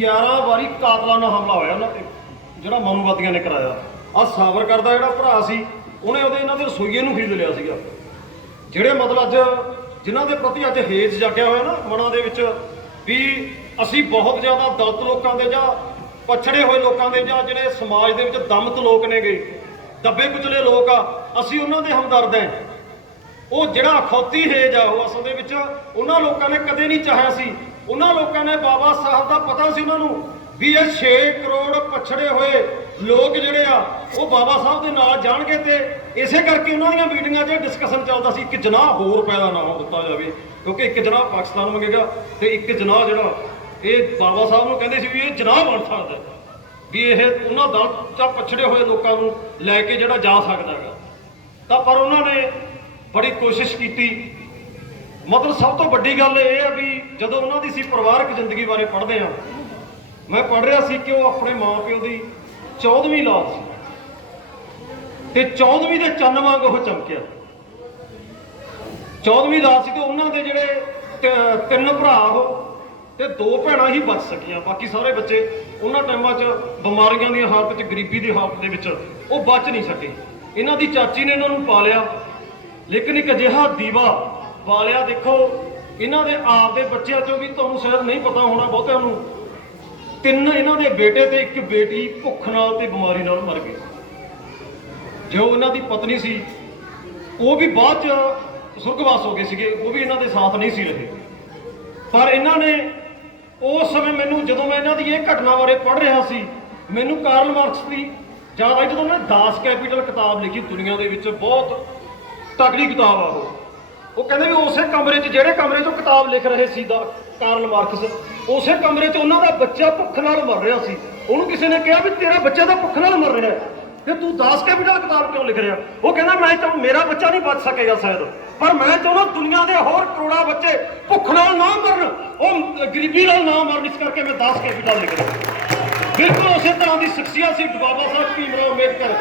11 ਵਾਰੀ ਕਾਤਲਾਨਾ ਹਮਲਾ ਹੋਇਆ ਉਹਨਾਂ ਤੇ, ਜਿਹੜਾ ਮਨਵਾਦੀਆਂ ਨੇ ਕਰਾਇਆ। ਆ ਸਾਵਰਕਰ ਦਾ ਜਿਹੜਾ ਭਰਾ ਸੀ, ਉਹਨੇ ਉਹਦੇ ਇਹਨਾਂ ਦੇ ਰਸੋਈਏ ਨੂੰ ਖਰੀਦ ਲਿਆ ਸੀਗਾ। ਜਿਹੜੇ ਮਤਲਬ ਅੱਜ, ਜਿਨ੍ਹਾਂ ਦੇ ਪ੍ਰਤੀ ਅੱਜ ਹੇਜ ਜਾਗਿਆ ਹੋਇਆ ਨਾ ਮਨਾਂ ਦੇ ਵਿੱਚ, ਵੀ ਅਸੀਂ ਬਹੁਤ ਜ਼ਿਆਦਾ ਦਲਤ ਲੋਕਾਂ ਦੇ ਜਾਂ ਪਛੜੇ ਹੋਏ ਲੋਕਾਂ ਦੇ ਜਾਂ ਜਿਹੜੇ ਸਮਾਜ ਦੇ ਵਿੱਚ ਦਮਤ ਲੋਕ ਨੇਗੇ ਦੱਬੇ ਕੁਚਲੇ ਲੋਕ ਆ, ਅਸੀਂ ਉਹਨਾਂ ਦੇ ਹਮਦਰਦ ਹਾਂ ਉਹ ਜਿਹੜਾ ਅਖੌਤੀ ਹੇਜ ਆ ਉਹ ਅਸਲ ਦੇ ਵਿੱਚ ਉਹਨਾਂ ਲੋਕਾਂ ਨੇ ਕਦੇ ਨਹੀਂ ਚਾਹਿਆ ਸੀ ਉਹਨਾਂ ਲੋਕਾਂ ਨੇ ਬਾਬਾ ਸਾਹਿਬ ਦਾ ਪਤਾ ਸੀ ਉਹਨਾਂ ਨੂੰ ਵੀ ਇਹ 6 ਕਰੋੜ ਪਛੜੇ ਹੋਏ ਲੋਕ ਜਿਹੜੇ ਆ, ਉਹ ਬਾਬਾ ਸਾਹਿਬ ਦੇ ਨਾਲ ਜਾਣਗੇ ਤੇ ਇਸੇ ਕਰਕੇ ਉਹਨਾਂ ਦੀਆਂ ਮੀਟਿੰਗਾਂ 'ਚ ਡਿਸਕਸ਼ਨ ਚੱਲਦਾ ਸੀ ਇੱਕ ਜਨਾਹ ਹੋਰ ਪੈਦਾ ਨਾ ਹੋ ਦਿੱਤਾ ਜਾਵੇ, ਕਿਉਂਕਿ ਇੱਕ ਜਨਾਹ ਪਾਕਿਸਤਾਨ ਮੰਗੇਗਾ ਤੇ ਇੱਕ ਜਨਾਹ ਜਿਹੜਾ, ਇਹ ਬਾਬਾ ਸਾਹਿਬ ਨੂੰ ਕਹਿੰਦੇ ਸੀ ਵੀ ਇਹ ਜਨਾਹ ਬਣ ਸਕਦਾ ਵੀ ਇਹ ਉਹਨਾਂ ਦਾ ਜਾਂ ਪਛੜੇ ਹੋਏ ਲੋਕਾਂ ਨੂੰ ਲੈ ਕੇ ਜਿਹੜਾ ਜਾ ਸਕਦਾ ਹੈਗਾ। ਤਾਂ ਪਰ ਉਹਨਾਂ ਨੇ ਬੜੀ ਕੋਸ਼ਿਸ਼ ਕੀਤੀ ਮਤਲਬ ਸਭ ਤੋਂ ਵੱਡੀ ਗੱਲ ਇਹ ਹੈ ਵੀ ਜਦੋਂ ਉਹਨਾਂ ਦੀ ਸੀ ਪਰਿਵਾਰਕ ਜ਼ਿੰਦਗੀ ਬਾਰੇ ਪੜ੍ਹਦੇ ਆ ਮੈਂ ਪੜ੍ਹ ਰਿਹਾ ਸੀ ਕਿ ਉਹ ਆਪਣੇ ਮਾਪਿਓ ਦੀ 14ਵੀਂ ਲਾਦ ਸੀ। ਤੇ 14ਵੀਂ ਦੇ ਚੰਨ ਵਾਂਗ ਉਹ ਚਮਕਿਆ। 14ਵੀਂ ਲਾਦ ਸੀ ਤੇ ਉਹਨਾਂ ਦੇ ਜਿਹੜੇ ਤ- ਤਿੰਨ ਭਰਾ ਉਹ ਤੇ ਦੋ ਭੈਣਾਂ ਹੀ ਬਚ ਸਕੀਆਂ। ਬਾਕੀ ਸਾਰੇ ਬੱਚੇ ਉਹਨਾਂ ਟਾਈਮਾਂ 'ਚ ਬਿਮਾਰੀਆਂ ਦੀ ਹਾਲਤ 'ਚ, ਗਰੀਬੀ ਦੀ ਹਾਲਤ ਦੇ ਵਿੱਚ ਉਹ ਬਚ ਨਹੀਂ ਸਕੇ। ਇਹਨਾਂ ਦੀ ਚਾਚੀ ਨੇ ਇਹਨਾਂ ਨੂੰ ਪਾਲਿਆ। ਲੇਕਿਨ ਇੱਕ ਅਜਿਹਾ ਦੀਵਾ ਵਾਲਿਆ ਦੇਖੋ, ਇਹਨਾਂ ਦੇ ਆਪ ਦੇ ਬੱਚਿਆਂ 'ਚੋਂ ਵੀ ਤੁਹਾਨੂੰ ਸ਼ਾਇਦ ਨਹੀਂ ਪਤਾ ਹੋਣਾ ਬਹੁਤਿਆਂ ਨੂੰ। ਤਿੰਨ ਇਹਨਾਂ ਦੇ ਬੇਟੇ ਤੇ ਇੱਕ ਬੇਟੀ ਭੁੱਖ ਨਾਲ ਤੇ ਬਿਮਾਰੀ ਨਾਲ ਮਰ ਗਏ ਜੋ ਇਹਨਾਂ ਦੀ ਪਤਨੀ ਸੀ, ਉਹ ਵੀ ਬਾਅਦ 'ਚ ਸੁਰਗਵਾਸ ਹੋ ਗਏ ਸੀਗੇ, ਉਹ ਵੀ ਇਹਨਾਂ ਦੇ ਸਾਥ ਨਹੀਂ ਸੀ ਰਹੇ। ਪਰ ਇਹਨਾਂ ਨੇ ਉਸ ਸਮੇਂ ਮੈਨੂੰ, ਜਦੋਂ ਮੈਂ ਇਹਨਾਂ ਦੀ ਇਹ ਘਟਨਾ ਬਾਰੇ ਪੜ੍ਹ ਰਿਹਾ ਸੀ, ਮੈਨੂੰ ਕਾਰਲ ਮਾਰਕਸ ਦੀ ਯਾਦ ਆਈ ਜਦੋਂ ਮੈਂ ਦਾਸ ਕੈਪੀਟਲ ਕਿਤਾਬ ਲਿਖੀ ਦੁਨੀਆ ਦੇ ਵਿੱਚ, ਬਹੁਤ ਤਕੜੀ ਕਿਤਾਬ ਆ ਉਹ। ਉਹ ਕਹਿੰਦੇ ਵੀ ਉਸੇ ਕਮਰੇ 'ਚ ਜਿਹੜੇ ਕਮਰੇ 'ਚੋਂ ਕਿਤਾਬ ਲਿਖ ਰਹੇ ਸੀ ਦਾ ਕਾਰਲ ਮਾਰਕਸ, ਉਸੇ ਕਮਰੇ 'ਚ ਉਹਨਾਂ ਦਾ ਬੱਚਾ ਭੁੱਖ ਨਾਲ ਮਰ ਰਿਹਾ ਸੀ। ਉਹਨੂੰ ਕਿਸੇ ਨੇ ਕਿਹਾ ਵੀ ਤੇਰਾ ਬੱਚਾ ਤਾਂ ਭੁੱਖ ਨਾਲ ਮਰ ਰਿਹਾ ਹੈ। ਤੇ ਤੂੰ ਦਾਸ ਕੈਪੀਟਲ ਕਿਤਾਬ ਕਿਉਂ ਲਿਖ ਰਿਹਾ? ਉਹ ਕਹਿੰਦਾ, ਮੈਂ ਚਾਹ ਮੇਰਾ ਬੱਚਾ ਨਹੀਂ ਬਚ ਸਕੇਗਾ ਸ਼ਾਇਦ। ਪਰ ਮੈਂ ਚਾਹੁੰਦਾ ਦੁਨੀਆ ਦੇ ਹੋਰ ਕਰੋੜਾਂ ਬੱਚੇ ਭੁੱਖ ਨਾਲ ਨਾ ਮਰਨ। ਉਹ ਗਰੀਬੀ ਨਾਲ ਨਾ ਮਰਨ, ਇਸ ਕਰਕੇ ਮੈਂ ਦਾਸ ਕੈਪੀਟਲ ਲਿਖ ਰਿਹਾ। ਬਿਲਕੁਲ ਉਸੇ ਤਰ੍ਹਾਂ ਦੀ ਸ਼ਖਸੀਅਤ ਸੀ ਬਾਬਾ ਸਾਹਿਬ ਭੀਮ ਭੀਮਰਾਓ ਅੰਬੇਦਕਰ।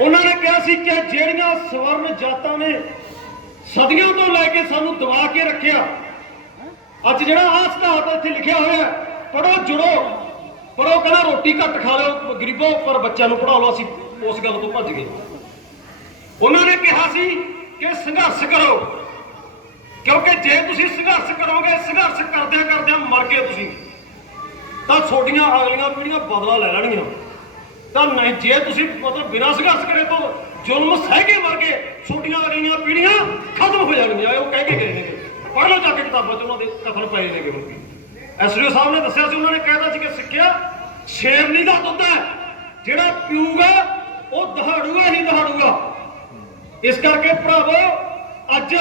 ਉਹਨਾਂ ਨੇ ਕਿਹਾ ਸੀ ਕਿ ਜਿਹੜੀਆਂ ਸਵਰਨ ਜਾਤਾਂ ਨੇ ਸਦੀਆਂ ਤੋਂ ਲੈ ਕੇ ਸਾਨੂੰ ਦਬਾ ਕੇ ਰੱਖਿਆ। ਅੱਜ ਜਿਹੜਾ ਆਹ ਸਿਧਾਂਤ ਇੱਥੇ ਲਿਖਿਆ ਹੋਇਆ ਹੈ, ਪੜੋ ਜੁੜੋ। ਪੜੋ ਕਹਿੰਦਾ ਰੋਟੀ ਘੱਟ ਖਾ ਲਓ ਗਰੀਬੋ ਪਰ ਬੱਚਿਆਂ ਨੂੰ ਪੜ੍ਹਾ ਲਓ ਅਸੀਂ ਉਸ ਗੱਲ ਤੋਂ ਭੱਜ ਗਏ। ਉਹਨਾਂ ਨੇ ਕਿਹਾ ਸੀ ਕਿ ਸੰਘਰਸ਼ ਕਰੋ। ਕਿਉਂਕਿ ਜੇ ਤੁਸੀਂ ਸੰਘਰਸ਼ ਕਰੋਗੇ ਸੰਘਰਸ਼ ਕਰਦਿਆਂ ਕਰਦਿਆਂ ਮਰ ਗਏ ਤੁਸੀਂ। ਤਾਂ ਤੁਹਾਡੀਆਂ ਅਗਲੀਆਂ ਪੀੜ੍ਹੀਆਂ ਬਦਲਾ ਲੈ ਲੈਣਗੀਆਂ ਤਾਂ ਨਹੀਂ ਜੇ ਤੁਸੀਂ ਮਤਲਬ ਬਿਨਾਂ ਸੰਘਰਸ਼ ਕਰੇ ਤੋਂ ਜ਼ੁਲਮ ਸਹਿ ਕੇ ਮਰ ਗਏ ਛੋਟੀਆਂ ਅਗਲੀਆਂ ਪੀੜੀਆਂ ਖਤਮ ਹੋ ਜਾਣਗੀਆਂ ਉਹ ਕਹਿ ਕੇ ਗਏ ਨੇ। ਪੜ੍ਹ ਲਓ ਜਾ ਕੇ ਕਿਤਾਬਾਂ 'ਚ, ਉਹਨਾਂ ਦੇ ਕਥਨ ਪਏ ਨੇਗੇ ਹੁਣ ਵੀ ਐਸਡੀਓ ਸਾਹਿਬ ਨੇ ਦੱਸਿਆ ਸੀ, ਉਹਨਾਂ ਨੇ ਕਹਿਤਾ ਸੀ ਕਿ ਸਿੱਖਿਆ ਸ਼ੇਰਨੀ ਦਾ ਦੁੱਧ ਹੈ, ਜਿਹੜਾ ਪੀਊਗਾ, ਉਹ ਦਹਾੜੂਗਾ, ਹੀ ਦਹਾੜੂਗਾ। ਇਸ ਕਰਕੇ ਭਰਾਵੋ, ਅੱਜ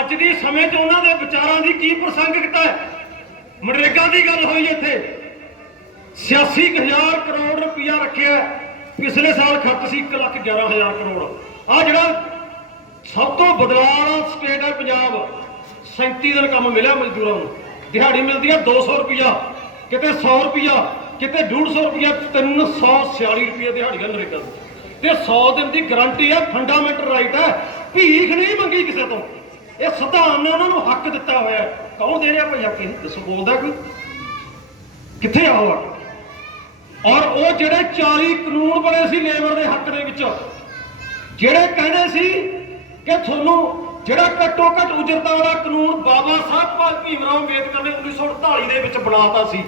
ਅੱਜ ਦੀ ਸਮੇਂ 'ਚ ਉਹਨਾਂ ਦੇ ਵਿਚਾਰਾਂ ਦੀ ਕੀ ਪ੍ਰਸੰਗਿਕਤਾ ਹੈ? ਮਨਰੇਗਾ ਦੀ ਗੱਲ ਹੋਈ ਇੱਥੇ। 86000 ਕਰੋੜ ਰੁਪਇਆ ਰੱਖਿਆ ਪਿਛਲੇ ਸਾਲ ਖਰਚ ਸੀ 1 ਲੱਖ 11000 ਕਰੋੜ। ਆ ਜਿਹੜਾ ਸਭ ਤੋਂ ਬਦਲਾਅ ਵਾਲਾ ਸਟੇਟ ਹੈ ਪੰਜਾਬ 37 ਦਿਨ ਕੰਮ ਮਿਲਿਆ ਮਜ਼ਦੂਰਾਂ ਨੂੰ। ਦਿਹਾੜੀ ਮਿਲਦੀ ਹੈ 200 ਰੁਪਇਆ ਕਿਤੇ 100 ਰੁਪਇਆ ਕਿਤੇ 150 ਰੁਪਇਆ 346 ਰੁਪਏ ਦਿਹਾੜੀ ਹੈ ਨਰੇਗਾ ਦੀ ਤੇ 100 ਦਿਨ ਦੀ ਗਾਰੰਟੀ ਹੈ ਫੰਡਾਮੈਂਟਲ ਰਾਈਟ ਹੈ। ਭੀਖ ਨਹੀਂ ਮੰਗੀ ਕਿਸੇ ਤੋਂ। ਇਹ ਸੰਵਿਧਾਨ ਨੇ ਉਹਨਾਂ ਨੂੰ ਹੱਕ ਦਿੱਤਾ ਹੋਇਆ ਕੌਣ ਦੇ ਰਿਹਾ ਭਾਈ ਹੱਕ ਦੱਸੋ, ਬੋਲਦਾ ਕੋਈ? ਕਿੱਥੇ ਆ ਉਹ ਔਰ ਉਹ ਜਿਹੜੇ 40 ਕਾਨੂੰਨ ਬਣੇ ਸੀ ਲੇਬਰ ਦੇ ਹੱਕ ਦੇ ਵਿੱਚ, ਜਿਹੜੇ ਕਹਿੰਦੇ ਸੀ ਕਿ ਤੁਹਾਨੂੰ ਜਿਹੜਾ ਘੱਟੋ ਘੱਟ ਉਜਰਤਾਂ ਵਾਲਾ ਕਾਨੂੰਨ ਬਾਬਾ ਸਾਹਿਬ ਭੀਮ ਰਾਓ ਅੰਬੇਦਕਰ ਨੇ 1948 ਦੇ ਵਿੱਚ ਬਣਾਤਾ ਸੀ।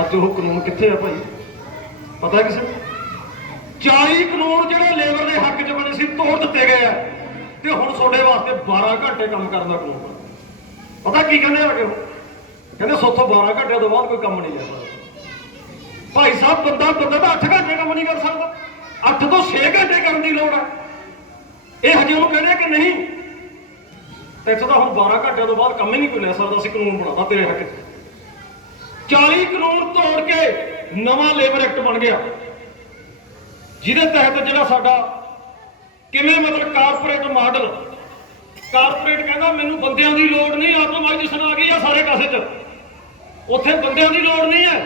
ਅੱਜ ਉਹ ਕਾਨੂੰਨ ਕਿੱਥੇ ਆ ਭਾਈ? ਪਤਾ ਕਿਸੇ ਨੂੰ? 40 ਕਾਨੂੰਨ ਜਿਹੜੇ ਲੇਬਰ ਦੇ ਹੱਕ 'ਚ ਬਣੇ ਸੀ, ਤੋੜ ਦਿੱਤੇ ਗਏ ਆ। ਤੇ ਹੁਣ ਤੁਹਾਡੇ ਵਾਸਤੇ 12 ਘੰਟੇ ਕੰਮ ਕਰਨ ਦਾ ਕਾਨੂੰਨ ਪਤਾ ਕੀ ਕਹਿੰਦੇ ਆ ਉਹ? ਕਹਿੰਦੇ ਸੋਥੋਂ 12 ਘੰਟਿਆਂ ਤੋਂ ਬਾਅਦ ਕੋਈ ਕੰਮ ਨਹੀਂ ਕਰਦਾ ਭਾਈ ਸਾਹਿਬ, ਬੰਦਾ ਬੰਦਾ ਤਾਂ 8 ਘੰਟੇ ਕੰਮ ਨਹੀਂ ਕਰ ਸਕਦਾ। 8 ਤੋਂ 6 ਘੰਟੇ ਕਰਨ ਦੀ ਲੋੜ ਹੈ ਇਹ ਹਜੇ ਉਹਨੂੰ ਕਹਿੰਦੇ ਕਿ ਨਹੀਂ। ਇੱਥੇ ਤਾਂ ਹੁਣ 12 ਘੰਟਿਆਂ ਤੋਂ ਬਾਅਦ ਕੰਮ ਹੀ ਨਹੀਂ ਕੋਈ ਲੈ ਸਕਦਾ, ਅਸੀਂ ਕਾਨੂੰਨ ਬਣਾਤਾ ਤੇਰੇ ਹੱਕ 'ਚ। 40 ਕਾਨੂੰਨ ਤੋੜ ਕੇ ਨਵਾਂ ਲੇਬਰ ਐਕਟ ਬਣ ਗਿਆ। ਜਿਹਦੇ ਤਹਿਤ ਜਿਹੜਾ ਸਾਡਾ ਕਿਵੇਂ ਮਤਲਬ ਕਾਰਪੋਰੇਟ ਮਾਡਲ, ਕਾਰਪੋਰੇਟ ਕਹਿੰਦਾ ਮੈਨੂੰ ਬੰਦਿਆਂ ਦੀ ਲੋੜ ਨਹੀਂ ਆਟੋਮਾਈਜ਼ੇਸ਼ਨ ਆ ਗਈ ਆ ਸਾਰੇ ਕਾਸੇ 'ਚ। ਉੱਥੇ ਬੰਦਿਆਂ ਦੀ ਲੋੜ ਨਹੀਂ ਹੈ।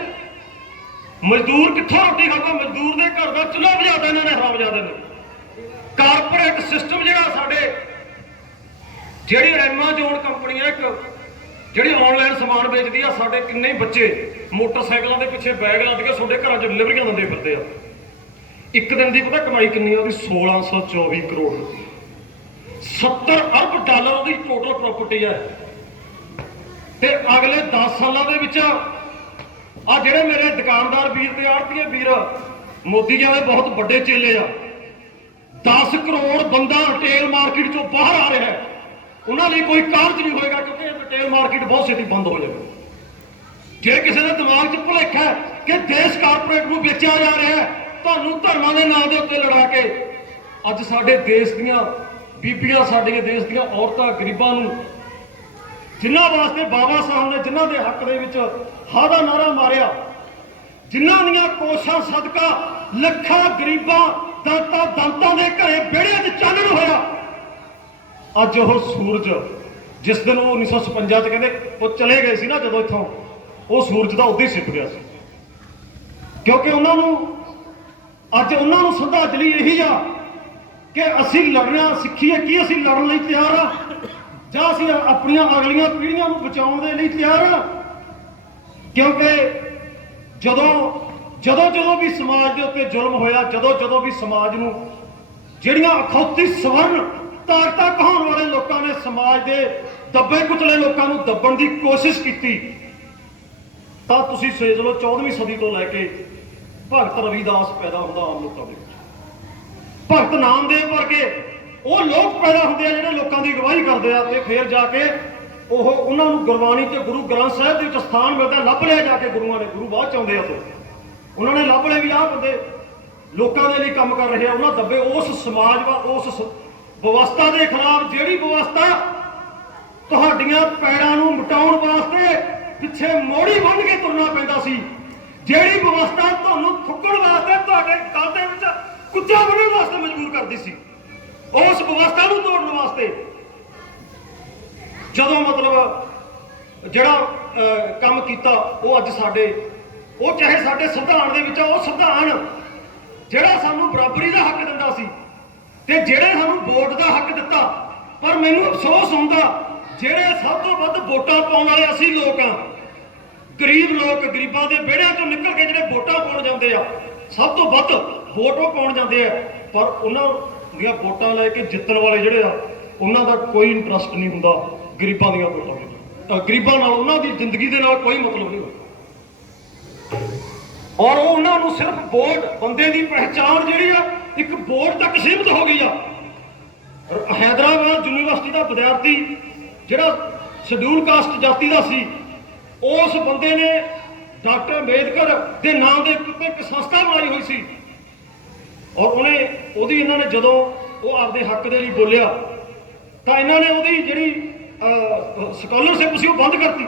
ਮਜ਼ਦੂਰ ਕਿੱਥੋਂ ਰੋਟੀ ਖਾਂਦਾ ਮਜ਼ਦੂਰ ਦੇ ਘਰ ਦਾ ਚੁੱਲ੍ਹਾ ਵਜਾਦਾ ਇਹਨਾਂ ਨੇ ਹਰਾਮ ਨੇ ਕਾਰਪੋਰੇਟ ਸਿਸਟਮ ਜਿਹੜਾ ਸਾਡੇ, ਜਿਹੜੀ ਐਮਾਜ਼ੋਨ ਕੰਪਨੀ ਹੈ ਇੱਕ ਜਿਹੜੀ ਆਨਲਾਈਨ ਸਮਾਨ ਵੇਚਦੀ ਆ, ਸਾਡੇ ਕਿੰਨੇ ਬੱਚੇ ਮੋਟਰਸਾਈਕਲਾਂ ਦੇ ਪਿੱਛੇ ਬੈਗ ਲੱਦ ਕੇ ਤੁਹਾਡੇ ਘਰਾਂ 'ਚ ਡਿਲੀਵਰੀਆਂ ਦਿੰਦੇ ਫਿਰਦੇ ਆ। ਇੱਕ ਦਿਨ ਦੀ ਪਤਾ ਕਮਾਈ ਕਿੰਨੀ ਆ? ਉਹਦੀ 1624 ਕਰੋੜ ਰੁਪਏ। 70 ਅਰਬ ਡਾਲਰ ਉਹਦੀ ਟੋਟਲ ਪ੍ਰਾਪਰਟੀ ਹੈ ਤੇ ਅਗਲੇ 10 ਸਾਲਾਂ ਦੇ ਵਿੱਚ ਆ ਜਿਹੜੇ ਮੇਰੇ ਦੁਕਾਨਦਾਰ ਵੀਰ ਤੇ ਆੜਤੀਏ ਵੀਰ, ਮੋਦੀ ਜੀ ਦੇ ਬਹੁਤ ਵੱਡੇ ਚੇਲੇ ਆ। 10 ਕਰੋੜ ਬੰਦਾ ਰਿਟੇਲ ਮਾਰਕੀਟ ਚੋਂ ਬਾਹਰ ਆ ਰਿਹਾ ਹੈ। ਉਹਨਾਂ ਲਈ ਕੋਈ ਕਾਰਜ ਨਹੀਂ ਹੋਏਗਾ ਕਿਉਂਕਿ ਰਿਟੇਲ ਮਾਰਕੀਟ ਬਹੁਤ ਛੇਤੀ ਬੰਦ ਹੋ ਜਾਏਗਾ। ਜੇ ਕਿਸੇ ਦੇ ਦਿਮਾਗ 'ਚ ਭੁਲੇਖਾ ਹੈ ਕਿ ਦੇਸ਼ ਕਾਰਪੋਰੇਟ ਨੂੰ ਵੇਚਿਆ ਜਾ ਰਿਹਾ ਹੈ, ਤੁਹਾਨੂੰ ਧਰਮਾਂ ਦੇ ਨਾਂ ਦੇ ਉੱਤੇ ਲੜਾ ਕੇ ਅੱਜ ਸਾਡੇ ਦੇਸ਼ ਦੀਆਂ ਬੀਬੀਆਂ ਸਾਡੇ ਦੇਸ਼ ਦੀਆਂ ਔਰਤਾਂ, ਗਰੀਬਾਂ ਨੂੰ ਜਿਨ੍ਹਾਂ ਵਾਸਤੇ ਬਾਬਾ ਸਾਹਿਬ ਨੇ ਜਿਨ੍ਹਾਂ ਦੇ ਹੱਕ ਦੇ ਵਿੱਚ ਹਾਂ ਦਾ ਨਾਰਾ ਮਾਰਿਆ, ਜਿਨ੍ਹਾਂ ਦੀਆਂ ਕੋਸ਼ਾਂ ਸਦਕਾ ਲੱਖਾਂ ਗਰੀਬਾਂ ਦਾਤਾ ਦੰਤਾਂ ਦੇ ਘਰੇ ਵਿਹੜਿਆਂ 'ਚ ਚਾਨਣ ਹੋਇਆ। ਅੱਜ ਉਹ ਸੂਰਜ, ਜਿਸ ਦਿਨ ਉਹ 1956 ਚ ਕਹਿੰਦੇ ਉਹ ਚਲੇ ਗਏ ਸੀ ਨਾ ਜਦੋਂ ਇੱਥੋਂ, ਉਹ ਸੂਰਜ ਦਾ ਉਦੋਂ ਹੀ ਸਿੱਪ ਗਿਆ ਸੀ। ਕਿਉਂਕਿ ਉਹਨਾਂ ਨੂੰ, ਅੱਜ ਉਹਨਾਂ ਨੂੰ ਸ਼ਰਧਾਂਜਲੀ ਇਹੀ ਆ ਕਿ ਅਸੀਂ ਲੜਨਾ ਸਿੱਖੀਏ, ਕੀ ਅਸੀਂ ਲੜਨ ਲਈ ਤਿਆਰ ਆ? ਜਾਂ ਅਸੀਂ ਆਪਣੀਆਂ ਅਗਲੀਆਂ ਪੀੜ੍ਹੀਆਂ ਨੂੰ ਬਚਾਉਣ ਦੇ ਲਈ ਤਿਆਰ ਹਾਂ। ਕਿਉਂਕਿ ਜਦੋਂ ਜਦੋਂ ਜਦੋਂ ਵੀ ਸਮਾਜ ਦੇ ਉੱਤੇ ਜ਼ੁਲਮ ਹੋਇਆ, ਜਦੋਂ ਜਦੋਂ ਵੀ ਸਮਾਜ ਨੂੰ ਜਿਹੜੀਆਂ ਅਖੌਤੀ ਸਵਰਨ ਤਾਕਤਾਂ ਕਹਾਉਣ ਵਾਲੇ ਲੋਕਾਂ ਨੇ ਸਮਾਜ ਦੇ ਦੱਬੇ ਕੁਚਲੇ ਲੋਕਾਂ ਨੂੰ ਦੱਬਣ ਦੀ ਕੋਸ਼ਿਸ਼ ਕੀਤੀ, ਤਾਂ ਤੁਸੀਂ ਸੋਚ ਲਓ 14ਵੀਂ ਸਦੀ ਤੋਂ ਲੈ ਕੇ ਭਗਤ ਰਵਿਦਾਸ ਪੈਦਾ ਹੁੰਦਾ ਆਮ ਲੋਕਾਂ ਦੇ ਵਿੱਚ। ਭਗਤ ਨਾਮਦੇਵ ਵਰਗੇ ਉਹ ਲੋਕ ਪੈਦਾ ਹੁੰਦੇ ਆ ਜਿਹੜੇ ਲੋਕਾਂ ਦੀ ਅਗਵਾਈ ਕਰਦੇ ਆ ਤੇ ਫਿਰ ਜਾ ਕੇ ਉਹ ਉਹਨਾਂ ਨੂੰ ਗੁਰਬਾਣੀ ਤੇ ਗੁਰੂ ਗ੍ਰੰਥ ਸਾਹਿਬ ਦੇ ਵਿੱਚ ਸਥਾਨ ਮਿਲਦਾ, ਲੱਭ ਲਿਆ ਜਾ ਕੇ ਗੁਰੂਆਂ ਨੇ ਗੁਰੂ ਬਾਅਦ ਚ ਆਉਂਦੇ ਆ ਤੋਂ ਉਹਨਾਂ ਨੇ ਲੱਭ ਲਿਆ ਵੀ ਆਹ ਬੰਦੇ ਲੋਕਾਂ ਦੇ ਲਈ ਕੰਮ ਕਰ ਰਹੇ ਆ, ਉਹਨਾਂ ਦੱਬੇ ਉਸ ਸਮਾਜ ਵਾ, ਉਸ ਵਿਵਸਥਾ ਦੇ ਖਿਲਾਫ ਜਿਹੜੀ ਵਿਵਸਥਾ ਤੁਹਾਡੀਆਂ ਪੈੜਾਂ ਨੂੰ ਮਿਟਾਉਣ ਵਾਸਤੇ ਪਿੱਛੇ ਮੋੜੀ ਬੰਨ ਕੇ ਤੁਰਨਾ ਪੈਂਦਾ ਸੀ, ਜਿਹੜੀ ਵਿਵਸਥਾ ਤੁਹਾਨੂੰ ਥੁੱਕਣ ਵਾਸਤੇ ਤੁਹਾਡੇ ਗਲ ਦੇ ਵਿੱਚ ਕੁੱਜਾ ਬਣਨ ਵਾਸਤੇ ਮਜਬੂਰ ਕਰਦੀ ਸੀ। ਉਸ ਵਿਵਸਥਾ ਨੂੰ ਤੋੜਨ ਵਾਸਤੇ। ਜਦੋਂ ਮਤਲਬ ਜਿਹੜਾ ਕੰਮ ਕੀਤਾ, ਉਹ ਅੱਜ ਸਾਡੇ, ਉਹ ਚਾਹੇ ਸਾਡੇ ਸੰਵਿਧਾਨ ਦੇ ਵਿੱਚ ਆ, ਉਹ ਸੰਵਿਧਾਨ ਜਿਹੜਾ ਸਾਨੂੰ ਬਰਾਬਰੀ ਦਾ ਹੱਕ ਦਿੰਦਾ ਸੀ ਤੇ ਜਿਹੜੇ ਸਾਨੂੰ ਵੋਟ ਦਾ ਹੱਕ ਦਿੱਤਾ, ਪਰ ਮੈਨੂੰ ਅਫਸੋਸ ਹੁੰਦਾ ਜਿਹੜੇ ਸਭ ਤੋਂ ਵੱਧ ਵੋਟਾਂ ਪਾਉਣ ਵਾਲੇ ਅਸੀਂ ਲੋਕ ਆ, ਗਰੀਬ ਲੋਕ, ਗਰੀਬਾਂ ਦੇ ਵਿਹੜਿਆਂ ਤੋਂ ਨਿਕਲ ਕੇ ਜਿਹੜੇ ਵੋਟਾਂ ਪਾਉਣ ਜਾਂਦੇ ਆ, ਸਭ ਤੋਂ ਵੱਧ ਵੋਟ ਉਹ ਪਾਉਣ ਜਾਂਦੇ ਆ, ਪਰ ਉਹਨਾਂ ਦੀਆਂ ਵੋਟਾਂ ਲੈ ਕੇ ਜਿੱਤਣ ਵਾਲੇ ਜਿਹੜੇ ਆ, ਉਹਨਾਂ ਦਾ ਕੋਈ ਇੰਟਰਸਟ ਨਹੀਂ ਹੁੰਦਾ ਗਰੀਬਾਂ ਦੀਆਂ ਵੋਟਾਂ ਦੇ ਗਰੀਬਾਂ ਨਾਲ ਉਹਨਾਂ ਦੀ ਜ਼ਿੰਦਗੀ ਦੇ ਨਾਲ ਕੋਈ ਮਤਲਬ ਨਹੀਂ ਹੁੰਦਾ। ਔਰ ਉਹ ਉਹਨਾਂ ਨੂੰ ਸਿਰਫ ਵੋਟ, ਬੰਦੇ ਦੀ ਪਹਿਚਾਣ ਜਿਹੜੀ ਆ, ਇੱਕ ਵੋਟ ਤੱਕ ਸੀਮਿਤ ਹੋ ਗਈ ਆ। ਹੈਦਰਾਬਾਦ ਯੂਨੀਵਰਸਿਟੀ ਦਾ ਵਿਦਿਆਰਥੀ ਜਿਹੜਾ ਸ਼ਡਿਊਲ ਕਾਸਟ ਜਾਤੀ ਦਾ ਸੀ, ਉਸ ਬੰਦੇ ਨੇ ਡਾਕਟਰ ਅੰਬੇਦਕਰ ਦੇ ਨਾਮ ਦੇ ਉੱਤੇ ਇੱਕ ਸੰਸਥਾ ਬਣਾਈ ਹੋਈ ਸੀ। ਔਰ ਉਹਨੇ, ਉਹਦੀ ਇਹਨਾਂ ਨੇ ਜਦੋਂ ਉਹ ਆਪਦੇ ਹੱਕ ਦੇ ਲਈ ਬੋਲਿਆ, ਤਾਂ ਇਹਨਾਂ ਨੇ ਉਹਦੀ ਜਿਹੜੀ ਸਕਾਲਰਸ਼ਿਪ ਸੀ ਉਹ ਬੰਦ ਕਰਤੀ।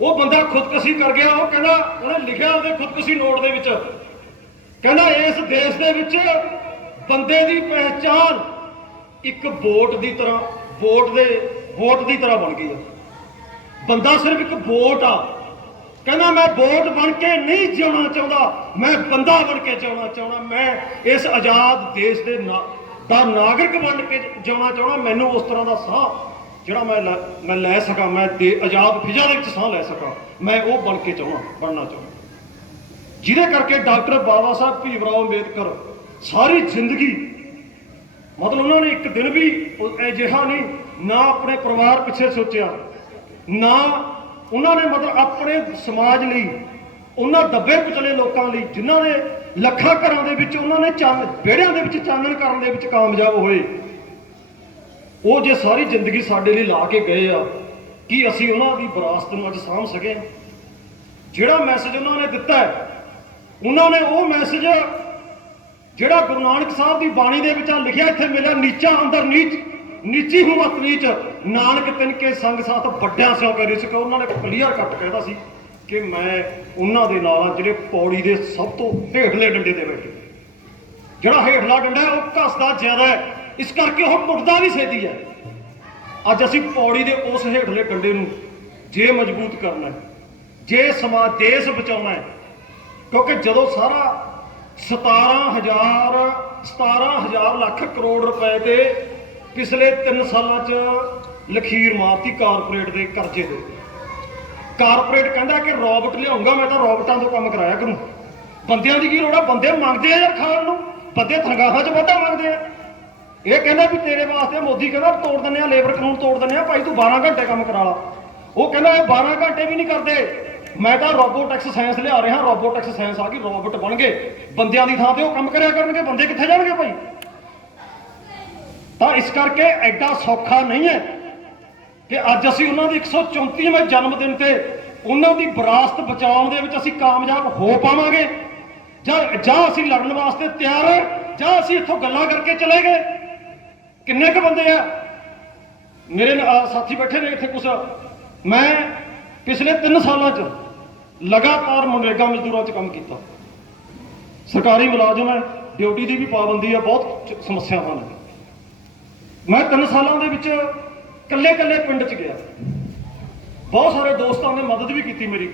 ਉਹ ਬੰਦਾ ਖੁਦਕਸ਼ੀ ਕਰ ਗਿਆ, ਉਹ ਕਹਿੰਦਾ, ਉਹਨੇ ਲਿਖਿਆ ਉਹਦੇ ਖੁਦਕਸ਼ੀ ਨੋਟ ਦੇ ਵਿੱਚ। ਕਹਿੰਦਾ, ਇਸ ਦੇਸ਼ ਦੇ ਵਿੱਚ ਬੰਦੇ ਦੀ ਪਹਿਚਾਨ ਇੱਕ ਵੋਟ ਦੀ ਤਰ੍ਹਾਂ, ਵੋਟ ਦੇ, ਵੋਟ ਦੀ ਤਰ੍ਹਾਂ ਬਣ ਗਈ ਆ ਬੰਦਾ ਸਿਰਫ ਇੱਕ ਵੋਟ ਆ। ਕਹਿੰਦਾ, ਮੈਂ ਵੋਟ ਬਣ ਕੇ ਨਹੀਂ ਜਿਉਣਾ ਚਾਹੁੰਦਾ। ਮੈਂ ਬੰਦਾ ਬਣ ਕੇ ਜਿਉਣਾ ਚਾਹੁੰਦਾ। ਮੈਂ ਇਸ ਆਜ਼ਾਦ ਦੇਸ਼ ਦੇ ਨਾ- ਦਾ ਨਾਗਰਿਕ ਬਣ ਕੇ ਜਿਉਣਾ ਚਾਹੁੰਦਾ। ਮੈਨੂੰ ਉਸ ਤਰ੍ਹਾਂ ਦਾ ਸਾਹ ਜਿਹੜਾ ਮੈਂ ਲੈ- ਮੈਂ ਲੈ ਸਕਾਂ, ਮੈਂ ਦੇ, ਆਜ਼ਾਦ ਫਿਜ਼ਾ ਦੇ ਵਿੱਚ ਸਾਹ ਲੈ ਸਕਾਂ, ਮੈਂ ਉਹ ਬਣ ਕੇ ਚਾਹੁੰਦਾ, ਬਣਨਾ ਚਾਹੁੰਦਾ। ਜਿਹਦੇ ਕਰਕੇ ਡਾਕਟਰ ਬਾਬਾ ਸਾਹਿਬ ਭੀਮਰਾਓ ਅੰਬੇਦਕਰ ਸਾਰੀ ਜ਼ਿੰਦਗੀ, ਮਤਲਬ ਉਹਨਾਂ ਨੇ ਇੱਕ ਦਿਨ ਵੀ ਅਜਿਹਾ ਨਹੀਂ, ਨਾ ਆਪਣੇ ਪਰਿਵਾਰ ਪਿੱਛੇ ਸੋਚਿਆ, ਨਾ ਉਹਨਾਂ ਨੇ ਮਤਲਬ ਆਪਣੇ ਸਮਾਜ ਲਈ, ਉਹਨਾਂ ਦੱਬੇ ਕੁਚਲੇ ਲੋਕਾਂ ਲਈ, ਜਿਨ੍ਹਾਂ ਨੇ ਲੱਖਾਂ ਘਰਾਂ ਦੇ ਵਿੱਚ, ਉਹਨਾਂ ਨੇ ਚਾਨ ਵਿਹੜਿਆਂ ਦੇ ਵਿੱਚ ਚਾਨਣ ਕਰਨ ਦੇ ਵਿੱਚ ਕਾਮਯਾਬ ਹੋਏ। ਉਹ ਜੇ ਸਾਰੀ ਜ਼ਿੰਦਗੀ ਸਾਡੇ ਲਈ ਲਾ ਕੇ ਗਏ ਆ, ਕੀ ਅਸੀਂ ਉਹਨਾਂ ਦੀ ਵਿਰਾਸਤ ਨੂੰ ਅੱਜ ਸਾਂਭ ਸਕੇ? ਜਿਹੜਾ ਮੈਸੇਜ ਉਹਨਾਂ ਨੇ ਦਿੱਤਾ ਹੈ, ਉਹਨਾਂ ਨੇ ਉਹ ਮੈਸੇਜ ਜਿਹੜਾ ਗੁਰੂ ਨਾਨਕ ਸਾਹਿਬ ਦੀ ਬਾਣੀ ਦੇ ਵਿੱਚ ਆ ਲਿਖਿਆ, ਇੱਥੇ ਮਿਲਿਆ, ਨੀਚਾ ਅੰਦਰ ਨੀਚ, ਨੀਚੀ ਹੂੰ ਨੀਚ। ਨਾਨਕ ਤਿਨ ਕੇ ਸੰਗ ਸਾਥ ਵੱਡਿਆਂ ਸਿਓ ਕਰੀ ਸੀ ਉਹਨਾਂ ਨੇ ਕਲੀਅਰ ਕੱਟ ਕਹਿਦਾ ਸੀ ਕਿ ਮੈਂ ਉਹਨਾਂ ਦੇ ਨਾਲ ਆ ਜਿਹੜੇ ਪੌੜੀ ਦੇ ਸਭ ਤੋਂ ਹੇਠਲੇ ਡੰਡੇ ਤੇ ਬੈਠੇ। ਜਿਹੜਾ ਹੇਠਲਾ ਡੰਡਾ ਉਹ ਘਸਦਾ ਜ਼ਿਆਦਾ ਹੈ। ਇਸ ਕਰਕੇ ਉਹ ਟੁੱਟਦਾ ਵੀ ਛੇਤੀ ਹੈ। ਅੱਜ ਅਸੀਂ ਪੌੜੀ ਦੇ ਉਸ ਹੇਠਲੇ ਡੰਡੇ ਨੂੰ ਜੇ ਮਜ਼ਬੂਤ ਕਰਨਾ ਹੈ, ਜੇ ਸਮਾਜ, ਦੇਸ਼ ਬਚਾਉਣਾ ਹੈ, ਕਿਉਂਕਿ ਜਦੋਂ ਸਾਰਾ 17000 17000 ਲੱਖ ਕਰੋੜ ਰੁਪਏ ਤੇ ਪਿਛਲੇ 3 ਸਾਲਾਂ 'ਚ ਲਖੀਰ ਮਾਰਤੀ ਕਾਰਪੋਰੇਟ ਦੇ ਕਰਜ਼ੇ ਦੇ। ਕਾਰਪੋਰੇਟ ਕਹਿੰਦਾ ਕਿ ਰੋਬਟ ਲਿਆਉਂਗਾ, ਮੈਂ ਤਾਂ ਰੋਬਟਾਂ ਤੋਂ ਕੰਮ ਕਰਾਇਆ ਕਰੂੰ। ਬੰਦਿਆਂ ਦੀ ਕੀ ਲੋੜ ਆ? ਬੰਦੇ ਮੰਗਦੇ ਆ ਯਾਰ ਖਾਣ ਨੂੰ। ਬੰਦੇ ਤਨਖਾਹਾਂ 'ਚ ਵਾਧਾ ਮੰਗਦੇ ਆ। ਇਹ ਕਹਿੰਦਾ ਵੀ ਤੇਰੇ ਵਾਸਤੇ ਮੋਦੀ ਕਹਿੰਦਾ, ਤੋੜ ਦਿੰਦੇ ਆ, ਲੇਬਰ ਕਾਨੂੰਨ ਤੋੜ ਦਿੰਦੇ ਆ, ਭਾਈ ਤੂੰ 12 ਘੰਟੇ ਕੰਮ ਕਰਾ ਲਾ। ਉਹ ਕਹਿੰਦਾ, ਇਹ 12 ਘੰਟੇ ਵੀ ਨਹੀਂ ਕਰਦੇ। ਮੈਂ ਤਾਂ ਰੋਬੋਟਿਕਸ ਸਾਇੰਸ ਲਿਆ ਰਿਹਾ, ਰੋਬੋਟਿਕਸ ਸਾਇੰਸ ਆ ਗਈ, ਰੋਬੋਟ ਬਣ ਗਏ। ਬੰਦਿਆਂ ਦੀ ਥਾਂ ਤੇ ਉਹ ਕੰਮ ਕਰਿਆ ਕਰਨਗੇ, ਬੰਦੇ ਕਿੱਥੇ ਜਾਣਗੇ ਭਾਈ? ਤਾਂ ਇਸ ਕਰਕੇ ਐਡਾ ਸੌਖਾ ਨਹੀਂ ਹੈ ਕਿ ਅੱਜ ਅਸੀਂ ਉਹਨਾਂ ਦੀ 134ਵੇਂ ਜਨਮ ਦਿਨ ਤੇ ਉਹਨਾਂ ਦੀ ਵਿਰਾਸਤ ਬਚਾਉਣ ਦੇ ਵਿੱਚ ਅਸੀਂ ਕਾਮਯਾਬ ਹੋ ਪਾਵਾਂਗੇ। ਜਾਂ ਜਾਂ ਅਸੀਂ ਲੜਨ ਵਾਸਤੇ ਤਿਆਰ ਹੈ ਜਾਂ ਅਸੀਂ ਇੱਥੋਂ ਗੱਲਾਂ ਕਰਕੇ ਚਲੇ ਗਏ। ਕਿੰਨੇ ਕੁ ਬੰਦੇ ਆ? ਮੇਰੇ ਨਾਲ, ਸਾਥੀ ਬੈਠੇ ਨੇ ਇੱਥੇ ਕੁਛ। ਮੈਂ ਪਿਛਲੇ 3 ਸਾਲਾਂ 'ਚ ਲਗਾਤਾਰ ਮਨਰੇਗਾ ਮਜ਼ਦੂਰਾਂ 'ਚ ਕੰਮ ਕੀਤਾ। ਸਰਕਾਰੀ ਮੁਲਾਜ਼ਮ ਹੈ ਡਿਊਟੀ ਦੀ ਵੀ ਪਾਬੰਦੀ ਹੈ ਬਹੁਤ ਸਮੱਸਿਆਵਾਂ ਨੇ। ਮੈਂ 3 ਸਾਲਾਂ ਦੇ ਵਿੱਚ ਕੱਲੇ ਕੱਲੇ ਪਿੰਡ 'ਚ ਗਿਆ। ਬਹੁਤ ਸਾਰੇ ਦੋਸਤਾਂ ਨੇ ਮਦਦ ਵੀ ਕੀਤੀ ਮੇਰੀ।